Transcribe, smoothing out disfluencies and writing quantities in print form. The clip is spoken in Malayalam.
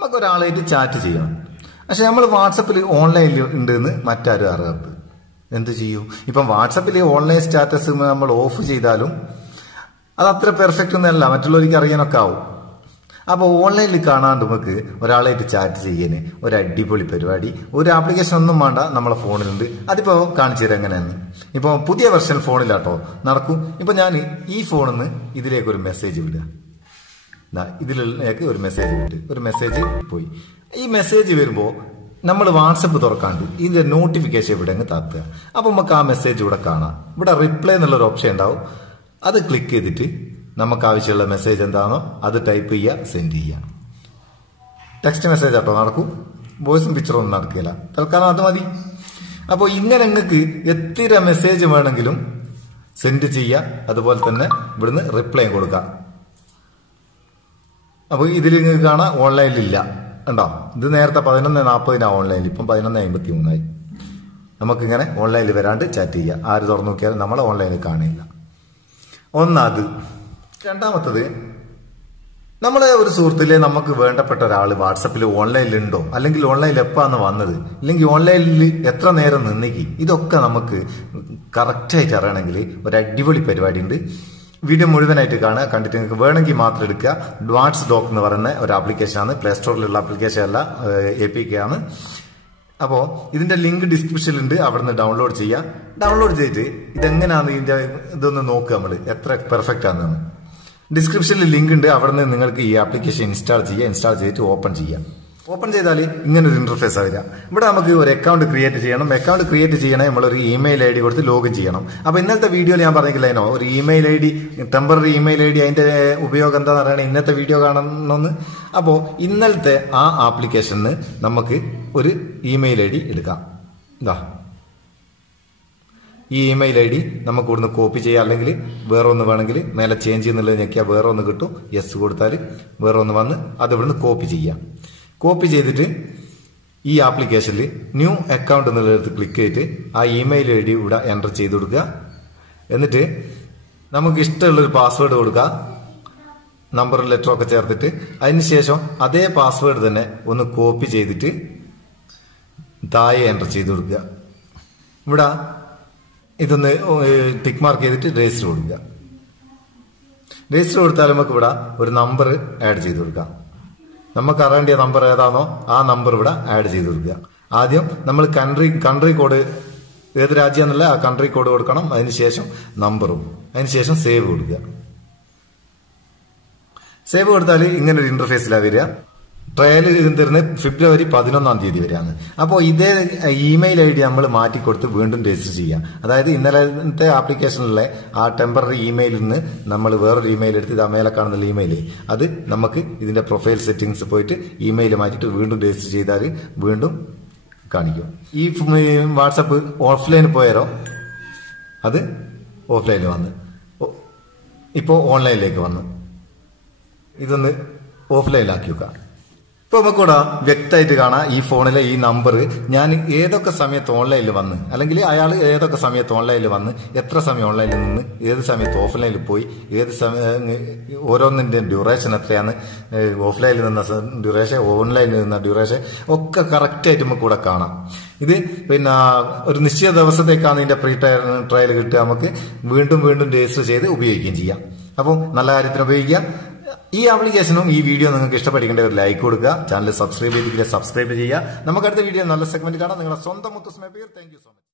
നമുക്ക് ഒരാളായിട്ട് ചാറ്റ് ചെയ്യണം. പക്ഷെ നമ്മൾ വാട്സപ്പിൽ ഓൺലൈനിൽ ഉണ്ടെന്ന് മറ്റാരും അറിയാത്ത എന്ത് ചെയ്യും? ഇപ്പം വാട്സപ്പിൽ ഓൺലൈൻ സ്റ്റാറ്റസ് നമ്മൾ ഓഫ് ചെയ്താലും അത് അത്ര പെർഫെക്റ്റ് ഒന്നല്ല, മറ്റുള്ളവർക്ക് അറിയാനൊക്കെ ആവും. അപ്പോൾ ഓൺലൈനിൽ കാണാണ്ട് നമുക്ക് ഒരാളായിട്ട് ചാറ്റ് ചെയ്യാൻ ഒരു അടിപൊളി പരിപാടി, ഒരു ആപ്ലിക്കേഷൻ ഒന്നും വേണ്ട, നമ്മളെ ഫോണിലുണ്ട്. അതിപ്പോൾ കാണിച്ചു തരാം എങ്ങനെയാന്ന്. ഇപ്പോൾ പുതിയ വെർഷൻ ഫോണിലാട്ടോ നടക്കും. ഇപ്പം ഞാൻ ഈ ഫോണിൽ നിന്ന് ഇതിലേക്ക് ഒരു മെസ്സേജ് വിടുക. ഇതിലേക്ക് ഒരു മെസ്സേജ് വിട്ട് ഒരു മെസ്സേജ് പോയി. ഈ മെസ്സേജ് വരുമ്പോൾ നമ്മൾ വാട്സപ്പ് തുറക്കാണ്ട് ഇതിന്റെ നോട്ടിഫിക്കേഷൻ ഇവിടെ അങ്ങ് താത്തുക. അപ്പൊ നമുക്ക് ആ മെസ്സേജ് ഇവിടെ കാണാം. ഇവിടെ റിപ്ലൈ എന്നുള്ളൊരു ഓപ്ഷൻ ഉണ്ടാവും. അത് ക്ലിക്ക് ചെയ്തിട്ട് നമുക്ക് ആവശ്യമുള്ള മെസ്സേജ് എന്താണോ അത് ടൈപ്പ് ചെയ്യുക, സെൻഡ് ചെയ്യുക. ടെക്സ്റ്റ് മെസ്സേജ് ആട്ടോ നടക്കും, വോയിസും പിക്ചറും ഒന്നും നടക്കില്ല. തൽക്കാലം അത് മതി. അപ്പോൾ ഇങ്ങനെ നിങ്ങൾക്ക് എത്ര മെസ്സേജ് വേണമെങ്കിലും സെൻഡ് ചെയ്യുക. അതുപോലെ തന്നെ ഇവിടുന്ന് റിപ്ലൈയും കൊടുക്കുക. അപ്പോൾ ഇതിൽ നിങ്ങൾക്ക് കാണാം ഓൺലൈനിലില്ല, ഉണ്ടോ? ഇത് നേരത്തെ 11:40 ഓൺലൈനിൽ, ഇപ്പം 11:53. നമുക്കിങ്ങനെ ഓൺലൈനിൽ വരാണ്ട് ചാറ്റ് ചെയ്യുക. ആര് തുറന്നു നോക്കിയാലും നമ്മളെ ഓൺലൈനിൽ കാണില്ല. ഒന്നത്. രണ്ടാമത്തത്, നമ്മളെ ഒരു സുഹൃത്തിലെ നമുക്ക് വേണ്ടപ്പെട്ട ഒരാൾ വാട്സപ്പിൽ ഓൺലൈനിലുണ്ടോ, അല്ലെങ്കിൽ ഓൺലൈനിൽ എപ്പാന്ന് വന്നത്, അല്ലെങ്കിൽ ഓൺലൈനിൽ എത്ര നേരം നിന്നിക്ക്, ഇതൊക്കെ നമുക്ക് കറക്റ്റായിട്ട് അറിയണമെങ്കിൽ ഒരു അടിപൊളി പരിപാടി ഉണ്ട്. വീഡിയോ മുഴുവനായിട്ട് കാണുക. കണ്ടിട്ട് നിങ്ങൾക്ക് വേണമെങ്കിൽ മാത്രം എടുക്കുക. ഡ്വാട്സ് ഡോക്ക് എന്ന് പറയുന്ന ഒരു ആപ്ലിക്കേഷനാണ്. പ്ലേ സ്റ്റോറിലുള്ള ആപ്ലിക്കേഷൻ അല്ല, APK ആണ്. അപ്പോൾ ഇതിന്റെ ലിങ്ക് ഡിസ്ക്രിപ്ഷനിലുണ്ട്, അവിടെ നിന്ന് ഡൗൺലോഡ് ചെയ്യുക. ഡൗൺലോഡ് ചെയ്തിട്ട് ഇതെങ്ങനെയാണ് ഇതിന്റെ ഇതൊന്ന് നോക്കുക, നമ്മൾ എത്ര പെർഫെക്റ്റ് ആണെന്ന്. ഡിസ്ക്രിപ്ഷനിൽ ലിങ്ക് ഉണ്ട്, അവിടെ നിന്ന് നിങ്ങൾക്ക് ഈ ആപ്ലിക്കേഷൻ ഇൻസ്റ്റാൾ ചെയ്യുക. ഇൻസ്റ്റാൾ ചെയ്തിട്ട് ഓപ്പൺ ചെയ്യാം. ഓപ്പൺ ചെയ്താൽ ഇങ്ങനൊരു ഇന്റർഫേസ് ആവുക. ഇവിടെ നമുക്ക് ഒരു അക്കൗണ്ട് ക്രിയേറ്റ് ചെയ്യണം. അക്കൗണ്ട് ക്രിയേറ്റ് ചെയ്യണേ നമ്മളൊരു ഇമെയിൽ ID കൊടുത്ത് ലോഗിൻ ചെയ്യണം. അപ്പോൾ ഇന്നത്തെ വീഡിയോയിൽ ഞാൻ പറഞ്ഞില്ലായിരുന്നോ ഒരു email ID, temporary email ID, അതിന്റെ ഉപയോഗം എന്താണെന്ന് അറിയണം, ഇന്നത്തെ വീഡിയോ കാണണമെന്ന്. അപ്പോൾ ഇന്നലത്തെ ആ ആപ്ലിക്കേഷന് നമുക്ക് ഒരു ഇമെയിൽ ID എടുക്കാം. ഇതാ ഈ ഇമെയിൽ ID നമുക്ക് ഇവിടുന്ന് കോപ്പി ചെയ്യാം. അല്ലെങ്കിൽ വേറെ ഒന്ന് വേണമെങ്കിൽ മേലെ ചേഞ്ച് ചെയ്യുന്നുള്ളത് ഞെക്കിയാൽ വേറെ ഒന്ന് കിട്ടും. യെസ് കൊടുത്താൽ വേറെ ഒന്ന് വന്ന് അത് ഇവിടുന്ന് കോപ്പി ചെയ്യാം. കോപ്പി ചെയ്തിട്ട് ഈ ആപ്ലിക്കേഷനിൽ ന്യൂ അക്കൗണ്ട് എന്നുള്ളത് ക്ലിക്ക് ചെയ്തിട്ട് ആ ഇമെയിൽ ID ഇവിടെ എൻ്റർ ചെയ്ത് കൊടുക്കുക. എന്നിട്ട് നമുക്ക് ഇഷ്ടമുള്ളൊരു പാസ്വേഡ് കൊടുക്കുക, നമ്പറും ലെറ്ററും ഒക്കെ ചേർത്തിട്ട്. അതിനുശേഷം അതേ പാസ്വേഡ് തന്നെ ഒന്ന് കോപ്പി ചെയ്തിട്ട് താഴെ എൻ്റർ ചെയ്ത് കൊടുക്കുക. ഇവിടെ ഇതൊന്ന് ടിക്ക് മാർക്ക് ചെയ്തിട്ട് രജിസ്റ്റർ കൊടുക്കുക. രജിസ്റ്റർ കൊടുത്താൽ നമുക്ക് ഇവിടെ ഒരു നമ്പർ ആഡ് ചെയ്ത് കൊടുക്കാം. നമുക്ക് അറിയേണ്ട നമ്പർ ഏതാണോ ആ നമ്പർ ഇവിടെ ആഡ് ചെയ്ത് കൊടുക്കുക. ആദ്യം നമ്മൾ കൺട്രി കോഡ്, ഏത് രാജ്യം എന്നുള്ള ആ കൺട്രി കോഡ് കൊടുക്കണം. അതിനുശേഷം നമ്പറും, അതിനുശേഷം സേവ് കൊടുക്കുക. സേവ് കൊടുത്താൽ ഇങ്ങനൊരു ഇന്റർഫേസിലാണ് വരിക. ട്രയൽ തരുന്നത് ഫെബ്രുവരി 11 വരെയാണ്. അപ്പോൾ ഇതേ ഇമെയിൽ ID നമ്മൾ മാറ്റിക്കൊടുത്ത് വീണ്ടും രജിസ്റ്റർ ചെയ്യാം. അതായത് ഇന്നലത്തെ ആപ്ലിക്കേഷനിലെ ആ ടെമ്പററി ഇമെയിലിൽ നിന്ന് നമ്മൾ വേറൊരു ഇമെയിൽ എടുത്ത് ഇത് മേലെ കാണുന്ന ഇമെയിൽ, അത് നമുക്ക് ഇതിന്റെ പ്രൊഫൈൽ സെറ്റിംഗ്സ് പോയിട്ട് ഇമെയിൽ മാറ്റിയിട്ട് വീണ്ടും രജിസ്റ്റർ ചെയ്താൽ വീണ്ടും കാണിക്കും. ഈ വാട്സപ്പ് ഓഫ്ലൈനിൽ പോയാലോ അത് ഓഫ്ലൈനിൽ വന്ന് ഇപ്പോൾ ഓൺലൈനിലേക്ക് വന്നു. ഇതൊന്ന് ഓഫ്ലൈനിലാക്കി വെക്കാം. ഇപ്പോൾ നമുക്കിവിടെ വ്യക്തമായിട്ട് കാണാം ഈ ഫോണിലെ ഈ നമ്പർ ഞാൻ ഏതൊക്കെ സമയത്ത് ഓൺലൈനിൽ വന്ന്, അല്ലെങ്കിൽ അയാൾ ഏതൊക്കെ സമയത്ത് ഓൺലൈനിൽ വന്ന്, എത്ര സമയം ഓൺലൈനിൽ നിന്ന്, ഏത് സമയത്ത് ഓഫ്ലൈനിൽ പോയി, ഏത് സമയം, ഓരോന്നിൻ്റെ ഡ്യൂറേഷൻ എത്രയാണ്, ഓഫ്ലൈനിൽ നിന്ന ഡ്യൂറേഷൻ, ഓൺലൈനിൽ നിന്ന ഡ്യൂറേഷൻ ഒക്കെ കറക്റ്റായിട്ട് നമുക്ക് ഇവിടെ കാണാം. ഇത് പിന്നെ ഒരു നിശ്ചിത ദിവസത്തേക്കാണ് ഇതിന്റെ പ്രീ ട്രയൽ കിട്ടുക. നമുക്ക് വീണ്ടും വീണ്ടും രജിസ്റ്റർ ചെയ്ത് ഉപയോഗിക്കുകയും ചെയ്യാം. അപ്പോൾ നല്ല കാര്യത്തിന് ഉപയോഗിക്കുക. ഈ ആപ്ലിക്കേഷനും ഈ വീഡിയോ നിങ്ങൾക്ക് ഇഷ്ടപ്പെട്ടിട്ടുണ്ടെങ്കിൽ ഒരു ലൈക്ക് കൊടുക്കുക. ചാനൽ സബ്സ്ക്രൈബ് ചെയ്തിട്ടില്ല സബ്സ്ക്രൈബ് ചെയ്യുക. നമുക്ക് അടുത്ത വീഡിയോ നല്ല സെഗ്മെന്റ് കാണാം. നിങ്ങളുടെ സ്വന്തം മുത്തുസ്മയ പേര്. Thank you so much.